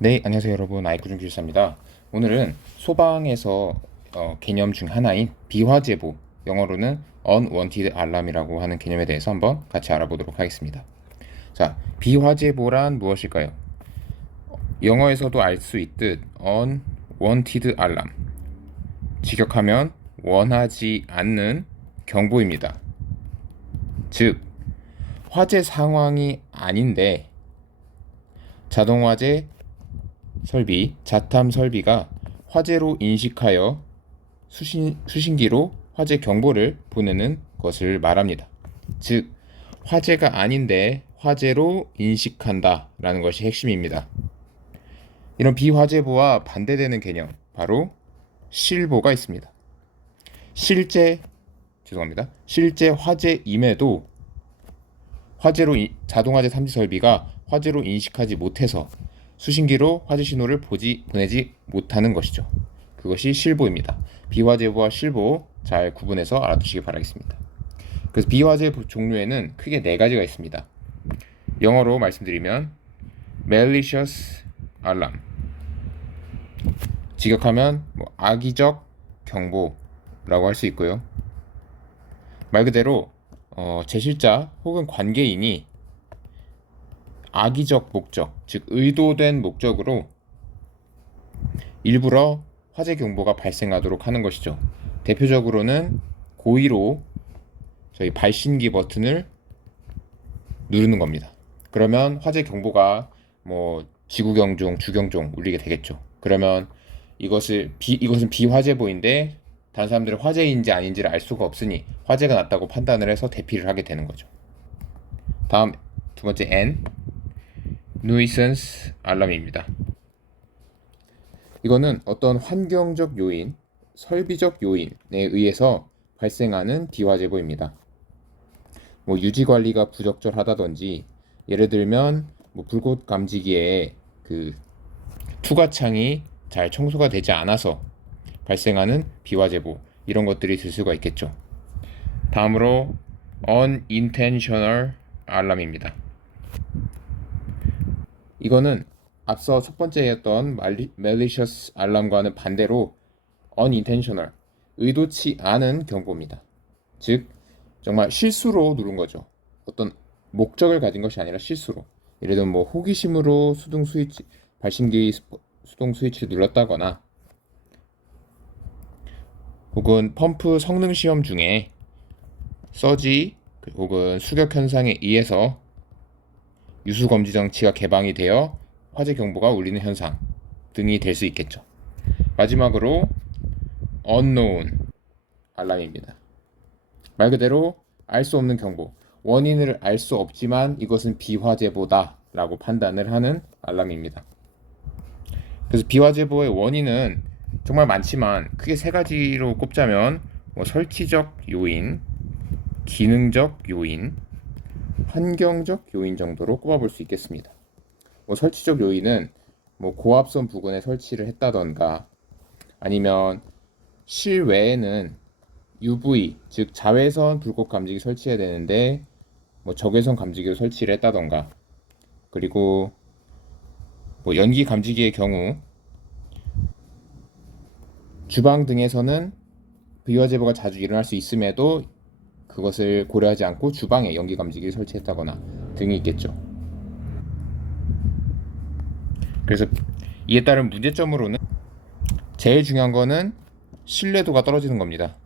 네, 안녕하세요 여러분. 아이쿠준기술사입니다. 오늘은 소방에서 개념 중 하나인 비화제보, 영어로는 unwanted alarm이라고 하는 개념에 대해서 한번 같이 알아보도록 하겠습니다. 자, 비화제보란 무엇일까요? 영어에서도 알 수 있듯 unwanted alarm, 직역하면 원하지 않는 경보입니다. 즉, 화재 상황이 아닌데 자동화재 설비, 자탐 설비가 화재로 인식하여 수신기로 화재 경보를 보내는 것을 말합니다. 즉, 화재가 아닌데 화재로 인식한다 라는 것이 핵심입니다. 이런 비화재보와 반대되는 개념, 바로 실보가 있습니다. 실제 화재임에도 자동화재 탐지 설비가 화재로 인식하지 못해서 수신기로 화재 신호를 보내지 못하는 것이죠. 그것이 실보입니다. 비화재보와 실보 잘 구분해서 알아두시기 바라겠습니다. 그래서 비화재 종류에는 크게 네 가지가 있습니다. 영어로 말씀드리면 malicious alarm, 직역하면 악의적 경보라고 할 수 있고요. 말 그대로 제실자 혹은 관계인이 악의적 목적, 즉 의도된 목적으로 일부러 화재 경보가 발생하도록 하는 것이죠. 대표적으로는 고의로 저희 발신기 버튼을 누르는 겁니다. 그러면 화재 경보가 지구경종, 주경종 울리게 되겠죠. 그러면 이것은 비화재보인데 다른 사람들은 화재인지 아닌지를 알 수가 없으니 화재가 났다고 판단을 해서 대피를 하게 되는 거죠. 다음 두 번째 N, nuisance alarm입니다. 이거는 어떤 환경적 요인, 설비적 요인에 의해서 발생하는 비화재보입니다. 유지 관리가 부적절하다든지, 예를 들면 불꽃 감지기에 그 투과창이 잘 청소가 되지 않아서 발생하는 비화재보, 이런 것들이 들 수가 있겠죠. 다음으로 unintentional alarm입니다. 이거는 앞서 첫 번째였던 malicious alarm과는 반대로 unintentional, 의도치 않은 경보입니다. 즉 정말 실수로 누른 거죠. 어떤 목적을 가진 것이 아니라 실수로, 예를 들면 호기심으로 발신기 수동 스위치를 눌렀다거나, 혹은 펌프 성능 시험 중에 서지 혹은 수격 현상에 의해서 유수 검지 장치가 개방이 되어 화재 경보가 울리는 현상 등이 될 수 있겠죠. 마지막으로 unknown 알람입니다. 말 그대로 알 수 없는 경보, 원인을 알 수 없지만 이것은 비화재보다 라고 판단을 하는 알람입니다. 그래서 비화재보의 원인은 정말 많지만 크게 세 가지로 꼽자면 설치적 요인, 기능적 요인, 환경적 요인 정도로 꼽아볼 수 있겠습니다. 설치적 요인은 고압선 부근에 설치를 했다던가, 아니면 실외에는 UV, 즉 자외선 불꽃 감지기 설치해야 되는데 적외선 감지기를 설치를 했다던가, 그리고 연기 감지기의 경우 주방 등에서는 비화재보가 자주 일어날 수 있음에도 그것을 고려하지 않고 주방에 연기 감지기를 설치했다거나 등이 있겠죠. 그래서 이에 따른 문제점으로는 제일 중요한 거는 신뢰도가 떨어지는 겁니다.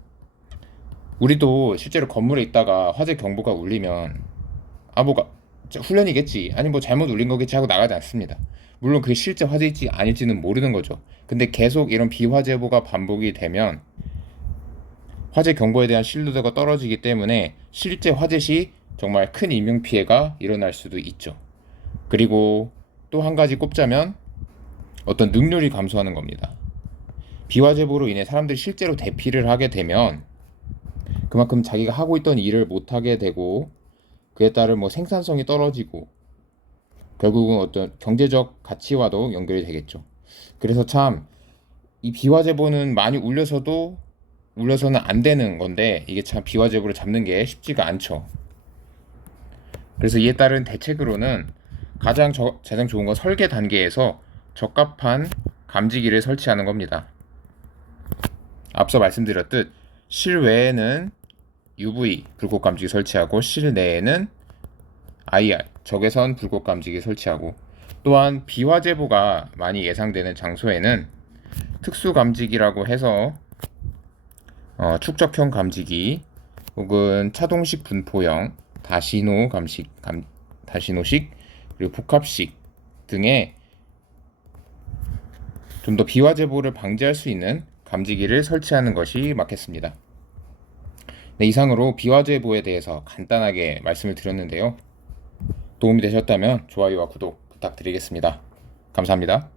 우리도 실제로 건물에 있다가 화재 경보가 울리면 훈련이겠지, 아니 잘못 울린 거겠지 하고 나가지 않습니다. 물론 그게 실제 화재일지 아닐지는 모르는 거죠. 근데 계속 이런 비화재보가 반복이 되면 화재 경보에 대한 신뢰도가 떨어지기 때문에 실제 화재 시 정말 큰 인명피해가 일어날 수도 있죠. 그리고 또 한 가지 꼽자면 어떤 능률이 감소하는 겁니다. 비화재보로 인해 사람들이 실제로 대피를 하게 되면 그만큼 자기가 하고 있던 일을 못하게 되고, 그에 따른 생산성이 떨어지고, 결국은 어떤 경제적 가치와도 연결이 되겠죠. 그래서 참 이 비화재보는 많이 울려서는 안 되는 건데, 이게 참 비화재보를 잡는 게 쉽지가 않죠. 그래서 이에 따른 대책으로는 가장 좋은 건 설계 단계에서 적합한 감지기를 설치하는 겁니다. 앞서 말씀드렸듯 실외에는 UV 불꽃 감지기 설치하고 실내에는 IR 적외선 불꽃 감지기 설치하고, 또한 비화재보가 많이 예상되는 장소에는 특수 감지기라고 해서 축적형 감지기 혹은 차동식 분포형 다시노식 그리고 복합식 등의 좀 더 비화재보를 방지할 수 있는 감지기를 설치하는 것이 맞겠습니다. 네, 이상으로 비화재보에 대해서 간단하게 말씀을 드렸는데요. 도움이 되셨다면 좋아요와 구독 부탁드리겠습니다. 감사합니다.